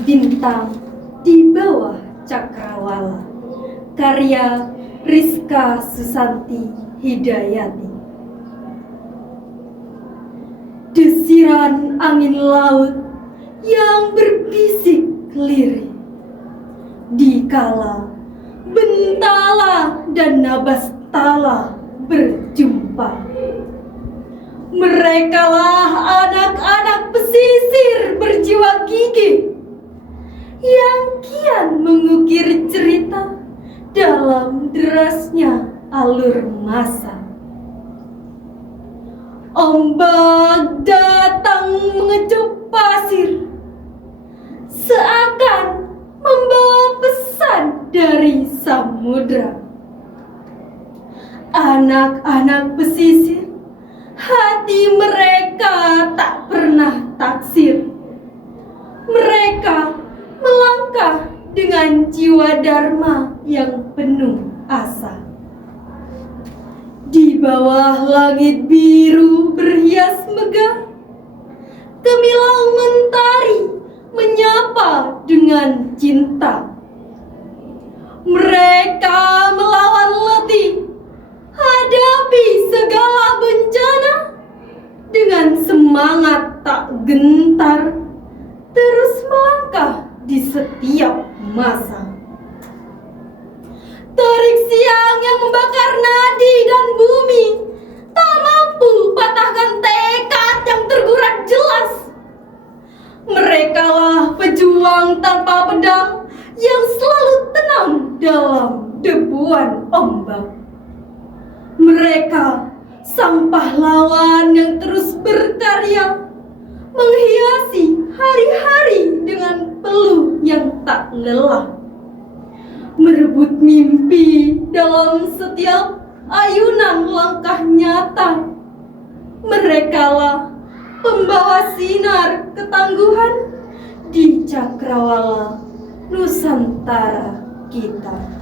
Bintang di bawah cakrawala, karya Rizka Susanti Hidayati. Desiran angin laut yang berbisik lirih, dikala Bentala dan Nabastala berjumpa. Merekalah anak-anak pesisir berjiwa gigih yang kian mengukir cerita dalam derasnya alur masa. Ombak datang mengecup pasir, seakan membawa pesan dari samudra. Anak-anak pesisir, hati mereka tak pernah taksir. Mereka melangkah dengan jiwa dharma yang penuh asa. Di bawah langit biru berhias megah, gemilang mentari menyapa dengan cinta. Mereka melawan letih, hadapi segala bencana dengan semangat tak gentar, terus melangkah di setiap masa. Terik siang yang membakar nadi dan bumi tak mampu patahkan tekad yang tergurat jelas. Merekalah pejuang tanpa pedang yang selalu tenang dalam debuan ombak. Mereka sang pahlawan yang terus berkarya, menghiasi hari-hari dengan peluh yang tak lelah. Merebut mimpi dalam setiap ayunan langkah nyata. Merekalah pembawa sinar ketangguhan di cakrawala Nusantara kita.